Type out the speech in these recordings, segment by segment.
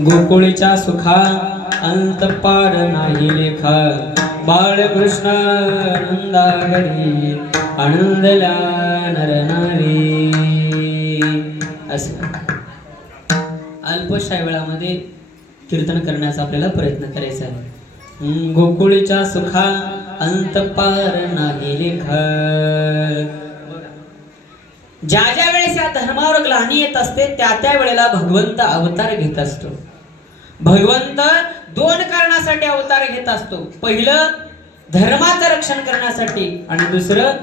गोकुळीच्या सुखा अंत पार नाही लेखा बाळकृष्ण आनंदागरी आनंदला नर नारी. असं अल्पशा वेळामध्ये कीर्तन करण्याचा आपल्याला प्रयत्न करायचा आहे. गोकुळीच्या सुखा अंत पार नाही लेखा. ज्या ज्या वेळेस या धर्मावर ग्लानी येत असते त्या त्या वेळेला भगवंत अवतार घेत असतो. भगवंत दोन कारणासाठी अवतार घेत असतो. पहिलं धर्माचं रक्षण करण्यासाठी आणि दुसरं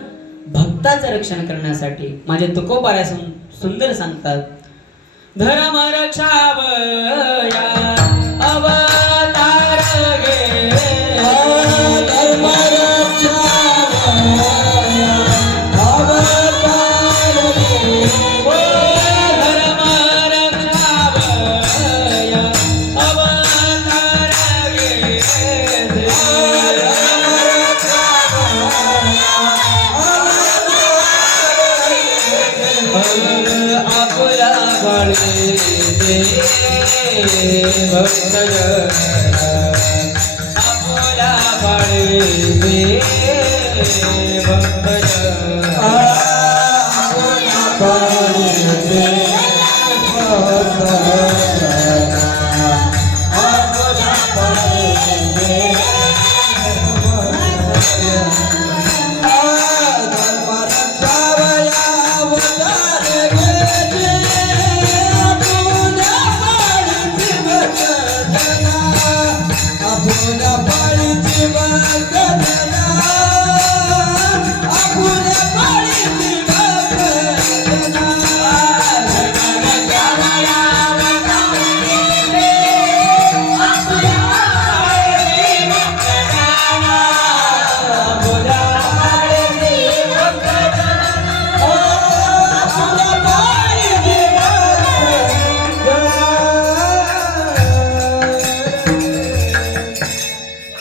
भक्ताचं रक्षण करण्यासाठी. माझे तुकोबाऱ्या सुंदर सांगतात, धर्म रक्षावया अवतार घे, धर्म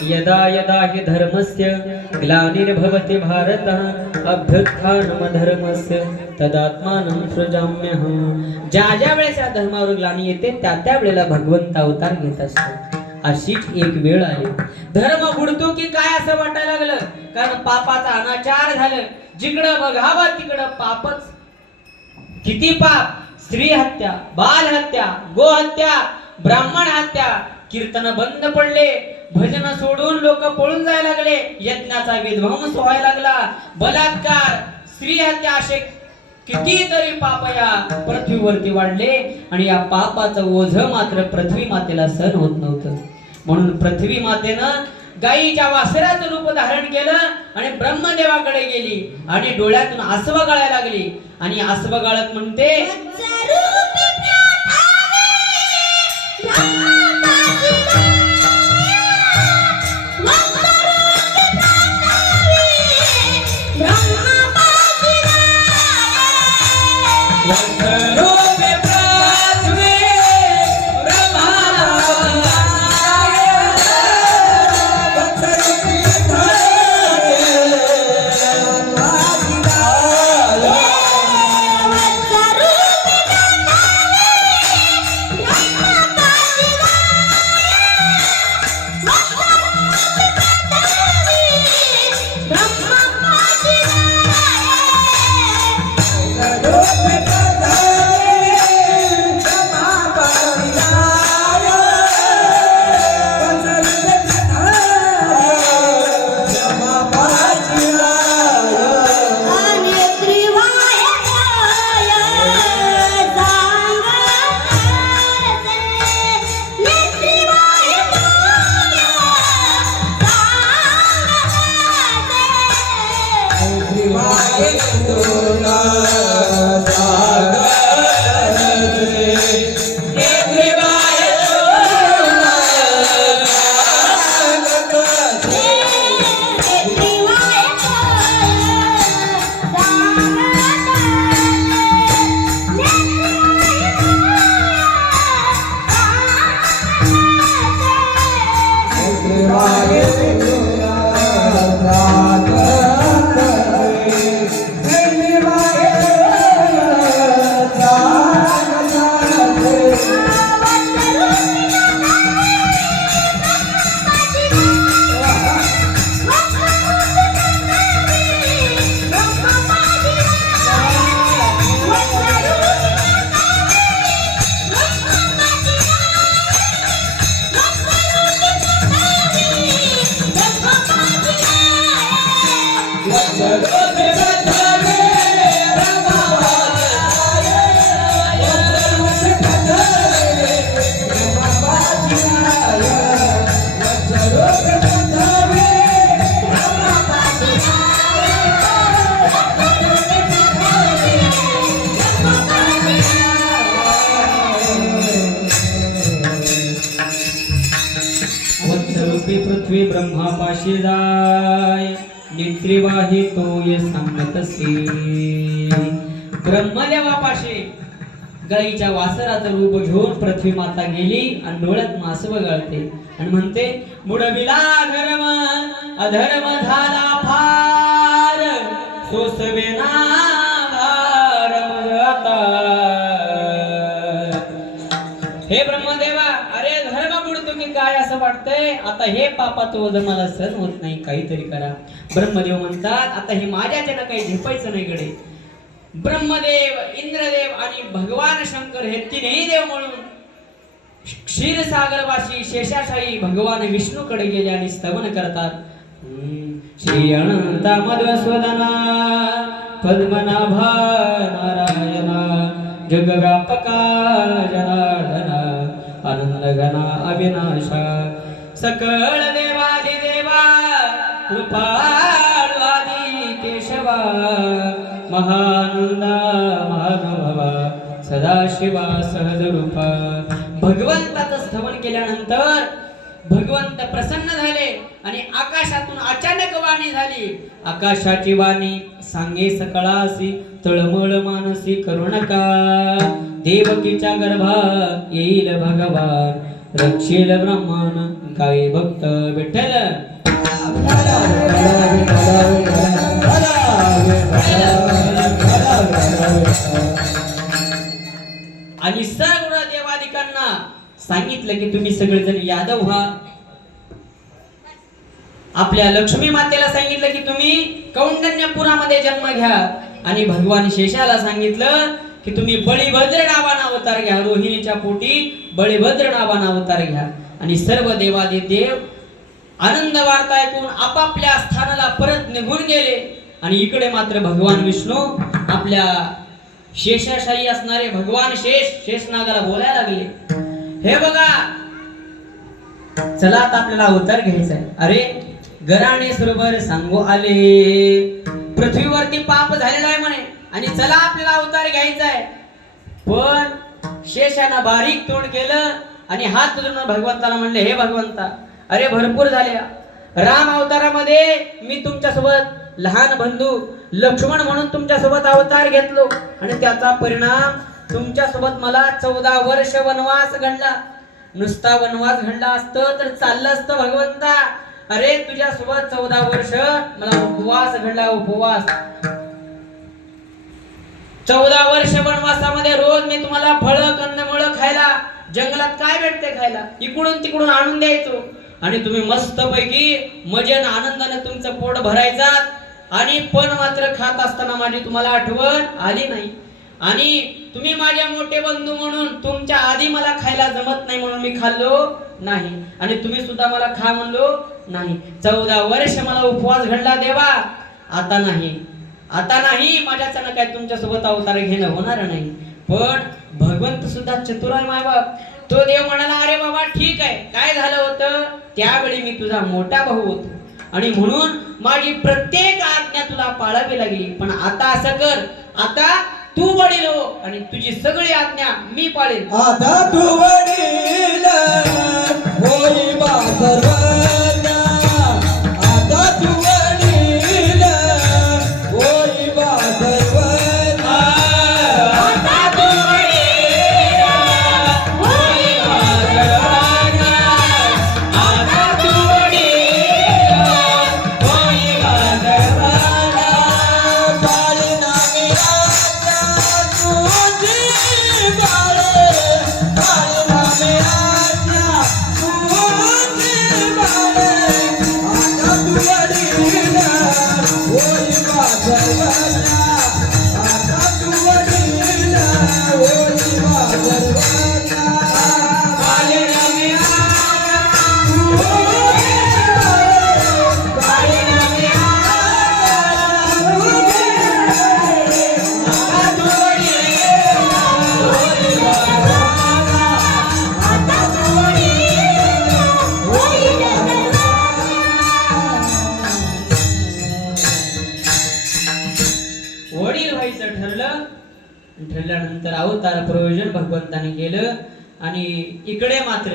यदा यदा हि धर्मस्य ग्लानिर्भवति भारत अभ्युत्थानमधर्मस्य तदात्मानं सृजाम्यहं. ज्या ज्या वेळेस या धर्मावर ग्लानी येते त्या त्या वेळेला भगवंत अवतार घेत असतो. अशीच एक वेळ आहे. धर्म बुडतो की काय असं वाटायला लागलं, कारण पापाचा अनाचार झालं. जिकडं बघावं तिकडं पापच. किती पाप, स्त्री हत्या, बाल हत्या, गो हत्या, ब्राह्मण हत्या. कीर्तन बंद पडले, भजन सोडून लोक पळून जायला लागले, यज्ञाचा विध्वंस व्हायला लागला, बलात्कार, स्त्री हत्या, असे कितीतरी पाप या पृथ्वीवरती वाढले. आणि या पापाचं ओझ मात्र पृथ्वी मातेला सहन होत नव्हतं. म्हणून पृथ्वी मातेनं गायीच्या वासराचं रूप धारण केलं आणि ब्रह्मदेवाकडे गेली आणि डोळ्यातून आसव गळायला लागली. आणि आसव गळत म्हणते, ब्रह्मापाशी जाय नेत्रीवाही तो ये सांगतसे. ब्रह्मदेवापाशी गाईच्या वासराचं रूप घेऊन पृथ्वी माता गेली आणि डोळ्यात मास बघाळते आणि म्हणते बुडविला धर्म अधर्म झाला फार सोसवेना भार मज आता. हे ब्रह्मदेवा, अरे धर्म बुडतो की काय असं वाटतंय, आता हे पापाचं वजन मला सहन होत नाही, काहीतरी करा. ब्रह्मदेव म्हणतात आता हे माझ्याच्यानं काही झेपायचं नाही कडे. ब्रह्मदेव, इंद्रदेव आणि भगवान शंकर हे तीनही देव म्हणून क्षीरसागरवासी शेषाशाही भगवान विष्णूकडे गेले आणि स्तवन करतात. श्री अनंत मधुसूदना पद्मनाभा नारायणा जगव्यापका जनार्दना आनंद घना अविनाशा सकळ देवादिदेवा कृपाळवादी केशवा महानंदा महानुभवा सदाशिवा सहज रूपा. भगवंताचं स्तवन केल्यानंतर भगवंत प्रसन्न झाले आणि आकाशातून अचानक वाणी झाली. आकाशाची वाणी सांगे सकळासी तळमळ मानसी करू नका. देवकीच्या गर्भात येईल भगवान रक्षेल ब्रह्मान काय भक्त विठ्ठल. आणि सर्व देवादिकांना सांगितलं की तुम्ही सगळेजण यादव व्हा. आपल्या लक्ष्मी मातेला सांगितलं की तुम्ही कौंडण्यपुरामध्ये जन्म घ्या. आणि भगवान शेषाला सांगितलं की तुम्ही बळीभद्र नावाना अवतार घ्या. रोहिणीच्या पोटी बळीभद्र नावाना अवतार घ्या. आणि सर्व देवादिदेव आनंद वार्ता ऐकून आपापल्या स्थानाला परत निघून गेले. आणि इकडे मात्र भगवान विष्णू आपल्या शेषाशाही असणारे भगवान शेषनागाला बोलायला लागले. हे बघा, चला आता आपल्याला अवतार घ्यायचा आहे. अरे गराणे सरोवर सांगू आले, पृथ्वीवरती पाप झालेला आहे म्हणे आणि चला आपल्याला अवतार घ्यायचा आहे. पण शेषानं बारीक तोंड केलं आणि हात जोडून भगवंताला म्हणले, हे भगवंता, अरे भरपूर झाले. राम अवतारामध्ये मी तुमच्यासोबत लहान बंधू लक्ष्मण म्हणून तुमच्यासोबत अवतार घेतलो आणि त्याचा परिणाम तुमच्यासोबत मला 14 वर्ष वनवास घडला. नुसता वनवास घडला असतं तर चाललं असतं भगवंता. अरे तुझ्यासोबत 14 वर्ष मला उपवास घडला. उपवास 14 वर्ष वनवासामध्ये रोज मी तुम्हाला फळं कंदमुळं खायला, जंगलात काय भेटते खायला इकडून तिकडून आणून द्यायचो आणि तुम्ही मस्तपैकी मजेन आनंदाने तुमचं पोट भरायचा. आणि पण मात्र खात असताना माझी तुम्हाला आठवण आली नाही. आणि तुम्ही माझे मोठे बंधू म्हणून तुमच्या आधी मला खायला जमत नाही म्हणून मी खाल्लो नाही. आणि तुम्ही सुद्धा मला खा म्हणलो नाही. 14 वर्ष मला उपवास घडला देवा. आता नाही, आता नाही, माझ्याच्यानं काय तुमच्यासोबत अवतार घेणं होणार नाही. पण भगवंत सुद्धा चतुर आहे मायबाप. तो देव म्हणाला, अरे बाबा ठीक आहे, काय झालं होतं त्यावेळी मी तुझा मोठा भाऊ होतो आणि म्हणून माझी प्रत्येक आज्ञा तुला पाळावी लागली. पण आता असं कर, आता तू वडील हो आणि तुझी सगळी आज्ञा मी पाळेन. आता तू वडील होई बा सर्वज्ञ. आता तू वडील होई बा सर्वज्ञ. आता तू वडील होई बा सर्वज्ञ. आता तू वडील होई बा सर्वज्ञ. पाळीना मी आज्ञा तुझी बाळे. पाळीना मी आज्ञा तुझी बाळे. आता तू वडील होई बा सर्वज्ञ. आता तू वडील होई बा सर्वज्ञ. पाळीना मी आज्ञा पाळीना मी आता तू वडील होई बा सर्वज्ञ. आता तू वडील होई बा वडील व्हायचं ठरलं. ठरल्यानंतर अवतार प्रयोजन भगवंताने केलं. आणि इकडे मात्र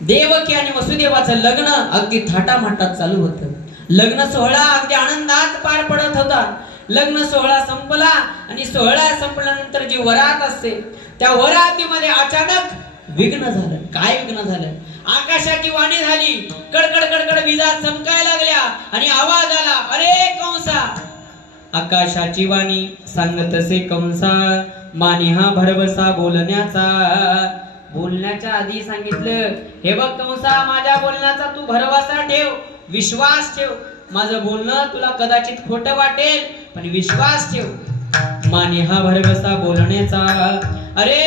देवकी आणि वसुदेवाचं लग्न अगदी थाटामाटात चालू होतं. लग्न सोहळा अगदी आनंदात पार पडत होता. लग्न सोहळा संपला आणि सोहळा संपल्यानंतर जी वरात असते त्या वरातीमध्ये अचानक विघ्न झालं. काय विघ्न झालं? आकाशाची वाणी झाली. कडकड कडकड विजा चमकायला लागल्या आणि आवाज आला, अरे कंसा. आकाशाची वाणी सांगत असे, कंसा माने हा भरवसा बोलण्याचा. बोलण्याच्या आधी सांगितलं, हे बघ कंसा, माझ्या बोलण्याचा तू भरवसा ठेव, विश्वास ठेव. माझं बोलणं तुला कदाचित खोटं वाटेल पण विश्वास ठेव. माने हा भरवसा बोलण्याचा. अरे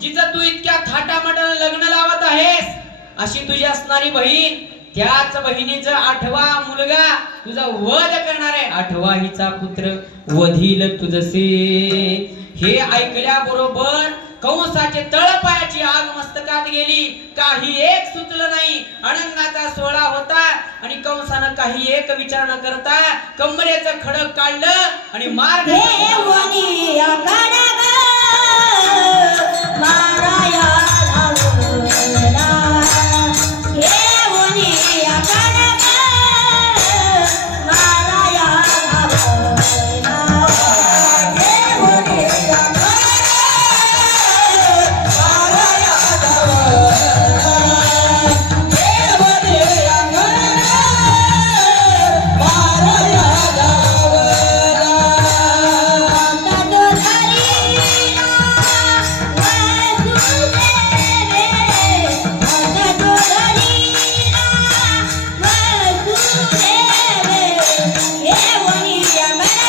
जिचं तू इतक्या थाटामाटानं लग्न लावत आहेस अशी तुझी असणारी बहीण, त्याच बहिणीचा 8वा मुलगा तुझा वध करणार आहे. 8वा हिचा पुत्र वधील तुझसे. हे ऐकल्याबरोबर कंसाचे तळपायाची आग मस्तकात गेली. काही एक सुचलं नाही. आनंदाचा सोहळा होता आणि कंसानं काही एक विचार न करता कमरेचं खडक काढलं आणि मार्ग Yeah,